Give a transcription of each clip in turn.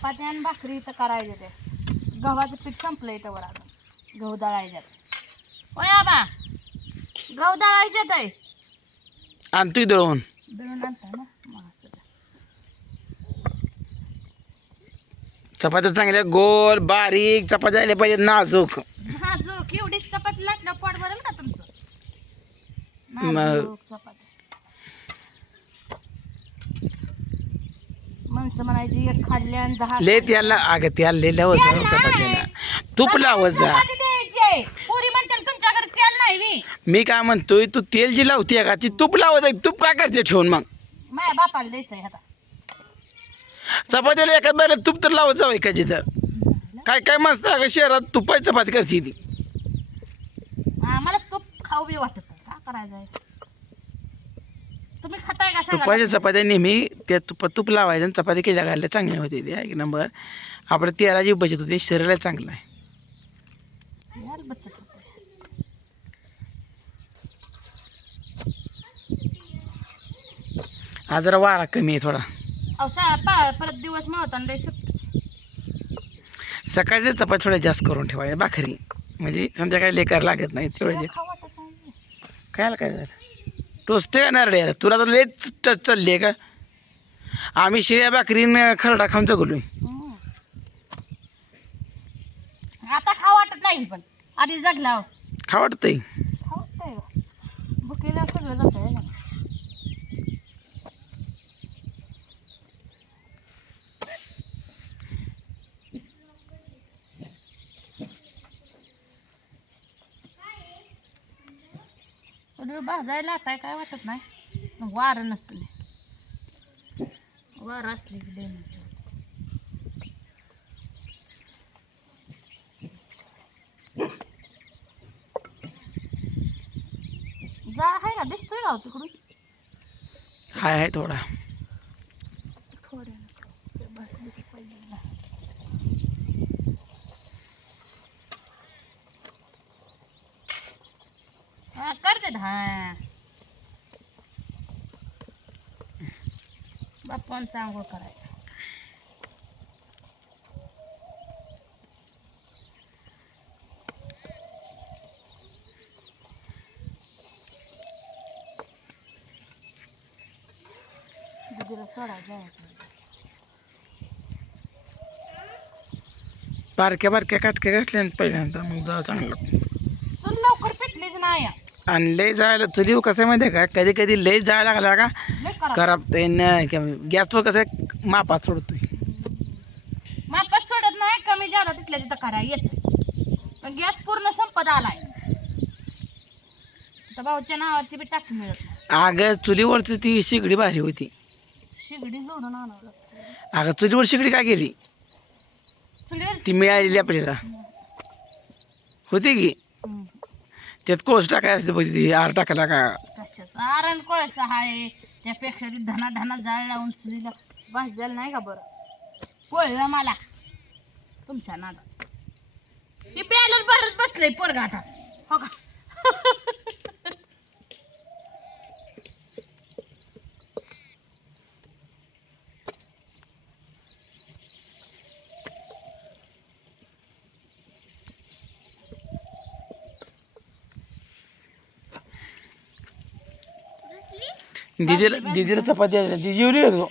चपाती आणि भाकरी इथं करायचे ते गव्हाचं पीठ संपलं इथं वर अजून गहू दळायच्यात ओय आबा गहू दळायच्यात आहे आणि तू दळून दळून आणता ना मग चपात्या चांगल्या गोल बारीक चपात्या आल्या पाहिजेत नाजूक. नाजूक एवढीच चपाती लाटलं पोट भरेल का तुमचं मग नाजूक चपाती माणसं म्हणायची एक खाल्ल्या आणि 10 लय त्याला अगं त्याला लय लावत जा चपात्याला. तूप लावत जा. चपाती द्यायची पुरी म्हणते तुमच्या घरी तेल नाही मी काय म्हणतोय तू तेल जी लावते का ती तूप लावत आहे. तूप काय करते ठेवून मग माझ्या बापाला द्यायचंय आता चपात्याला एखाद बाहेर तूप तर लावत जावं एकाची तर. काय काय माणसं अगं शहरात तुपाची चपाती करते ती. मला तूप खाऊ बी वाटत नाही. का करायचंय तुम्ही खाताय का सांगा तुपाच्या चपात्या नेहमी त्या तूप लावायचं आणि चपाती केल्या घालल्या चांगल्या होते ते एक नंबर. आपलं तेलाची बचत होते शरीराला चांगलं आहे. यार बचत होते आज जरा वारा कमी आहे थोडा. परत दिवस मावताना सकाळच्या चपाती थोड्या जास्त करून ठेवायच्या भाकरी म्हणजे संध्याकाळी लेकर लागत नाही तेवढे. काय काय झालं टोचते का नारळे यार तुला तर लेच टच चालली आहे का. आम्ही शिळ्या भाकरीनं खरडा खाऊन जगलोय. आता खा वाटत नाही पण आधी जगला खा वाटतंय खा वाटतंय भुकेला सगळं जातंय ना सगळं भाजायला आता काय वाटत नाही वारं नसतं वारं असले की दे जा आहे का दिसतोय का तिकडून हाय आहे थोडा. थोड्या बसली की पहिल्यांदा करते हा बाप्पांचा आंघोळ करायचं दीदीला सोडायचं बारक्या बारक्या काटक्या घातल्या पहिल्यांदा मग जा चांगलं. चल लवकर पिटलीच नाही आणि लय जायला चुलीव कसं आहे माहिती आहे का कधी कधी लय जायला लागला का लय करा खराब ते गॅसवर कसं आहे मापात सोडतोय. मापात सोडत नाही कमी झाला तिथल्या तिथं करा येत पण गॅस पूर्ण संपत आलाय आता भाऊच्या नावाची बी टाकी मिळत नाही. अगं चुलीवरची ती शिगडी भारी होती. शिगडी जोडून आणावं लागतं अगं चुलीवर शिगडी काय गेली चुलीवर ती मिळालेली आपल्याला होती की त्यात कोळस टाकाय असते बघ ती आर टाकायला का कशाचं आरण कोळसा आहे त्यापेक्षा ती धना धना जाळ लावून चुलीला भाजलेलं नाही का बरं कोळलं मला तुमच्या नादात ती बॅलर भरत बसलंय पोरगा आता हो का दीदीला चपाती ती जेवली होतो.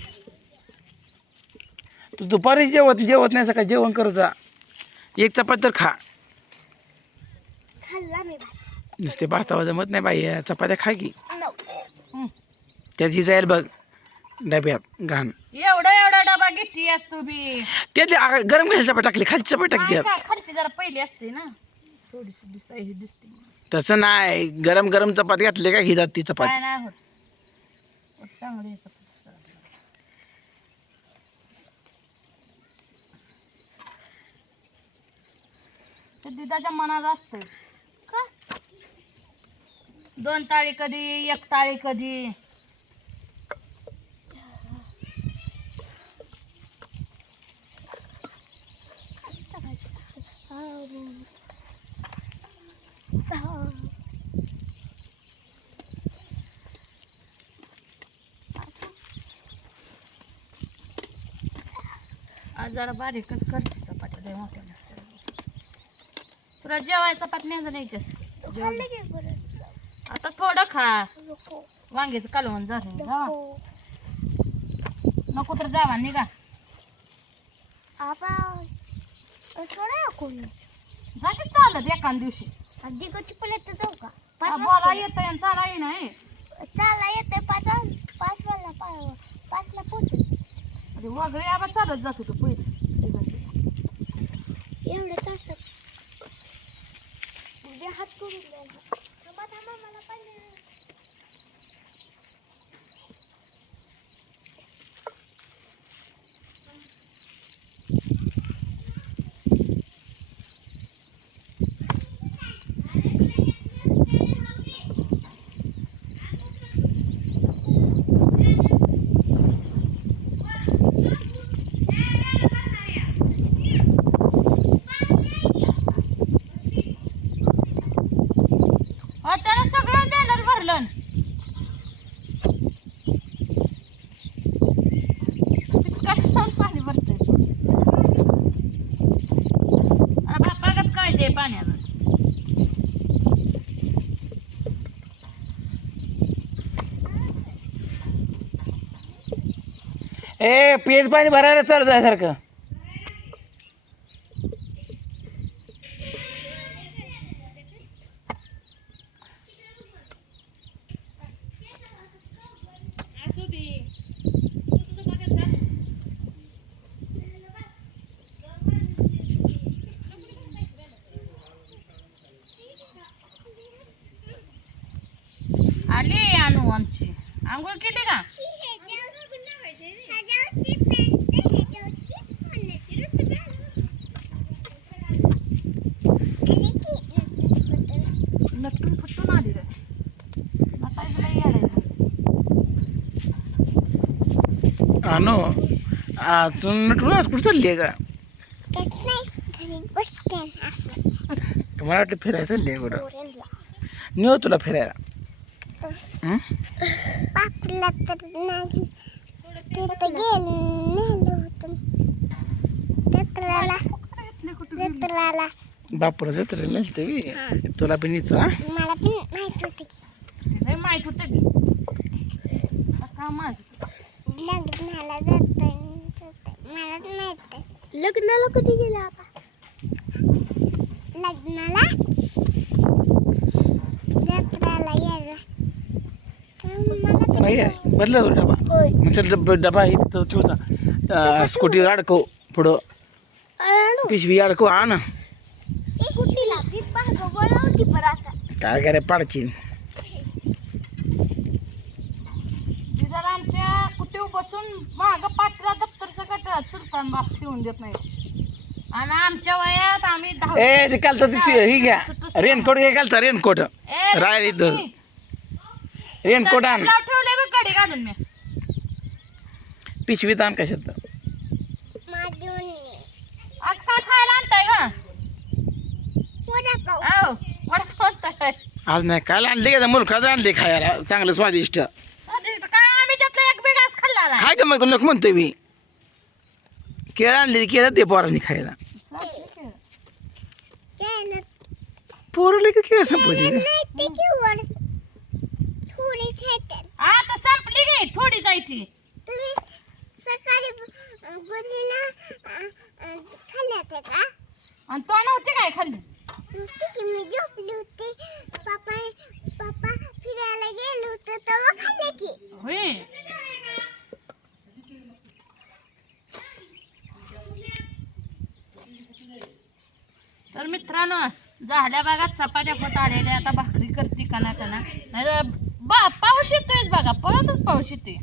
तू दुपारी जेवत नाही सकाळी जेवण करत जा. एक चपाती तर खा. नुसते भातावर जमत नाही बाई चपात्या खा की त्यात ही जाईल बघ डब्यात घाण. एवढा डबा घेतली असतो बी त्यातली गरम कशा चपाती टाकली खालची चपाती टाकली नाही त्यात. का, खालची जरा पहिली असते ना थोडीशी दिसते तसं नाही गरम गरम चपाती घातली का हिदात ती चपाती. काय नाही होत चांगली ते दिदाच्या मनात असतंय का 2 ताळी कधी 1 ताळी कधी आज जरा बारीकच करते चपात्या लय मोठ्या नसत्या. तुला जेवायला चपात न्यायचं नाही जास्त. आता थोडं खा. वांग्याचं कालवण झालं जा. नको तर जावा निघा. जा की चालत एका दिवशी. जाऊ का बोला येतं आणि चाला नाही. चाला येते 5ला पोहोचेल. अरे वगैरे आबा चालत जात होतो पहिले. एवढ्या तासात उद्या हात करून द्यायचा. थांबा मला पाहिजे. त्याला सगळं बॅनर भरलं. पाणी भरतंय. बघत काय पाण्याला. ए पेज पाणी भरायला चालू जायसारखं. आली आणू आमची. आंघोळ केली का? नटून फुटून आली रे. आणू तू नटून आज कुठं चालली आहे का? मला वाटलं फिरायला चालली आहे कुठं. नेऊ तुला फिरायला. पाकुला तर नाही तिथं नेलं होतं जत्राला. बापूला जत्रेला नसते तुला पण इथं. मला पण माहित होतं की लय माहित होतं की का माहित. लग्नाला जातोय मला माहित आहे. लग्नाला कधी गेला आता? लग्नाला जत्राला गेला. बदला तो डबा. मग चल डबा इथं ठेवता. स्कूटी अडकव पुढं. पिशवी अडकव आण. काय करे पाडची. जरा आमच्या कुठे बसून माग पाठला दप्तरचा कट सुलतान बाप ठेवून देत नाही. आणि आमच्या वयात आम्ही ए ते कालचं ही घ्या. रेनकोट घे कालचा रेनकोट. राय इथं रेनकोट आण. ठेवले मी कडी घालून मी. पिशवीत आण कशात. आज काय खायला आणताय का? वडापाव आणताय. आज नाही काल आणली का मुलखाच आणली खायला चांगलं स्वादिष्ट. काय आम्ही त्यातला एक बी घास खाल्ला नाही. काय का मग तुला म्हणतोय मी. केळं आणली केळं ते पोरांनी खायला. पोरले का केळं संपवली. आता संपली गे थोडी जायची. तुम्ही सकाळी खाल्ल्या का? आणि तो नव्हती काय खाल्ली. मी झोपली होती. पप्पा फिरायला गेलो होतो तेव्हा खाल्ले की. होय. तर मित्रांनो झाल्या बघा चपात्या होत आलेल्या. आता भाकरी करते कना कना. पाऊस येतोय बघा पळतच पाऊस येतोय.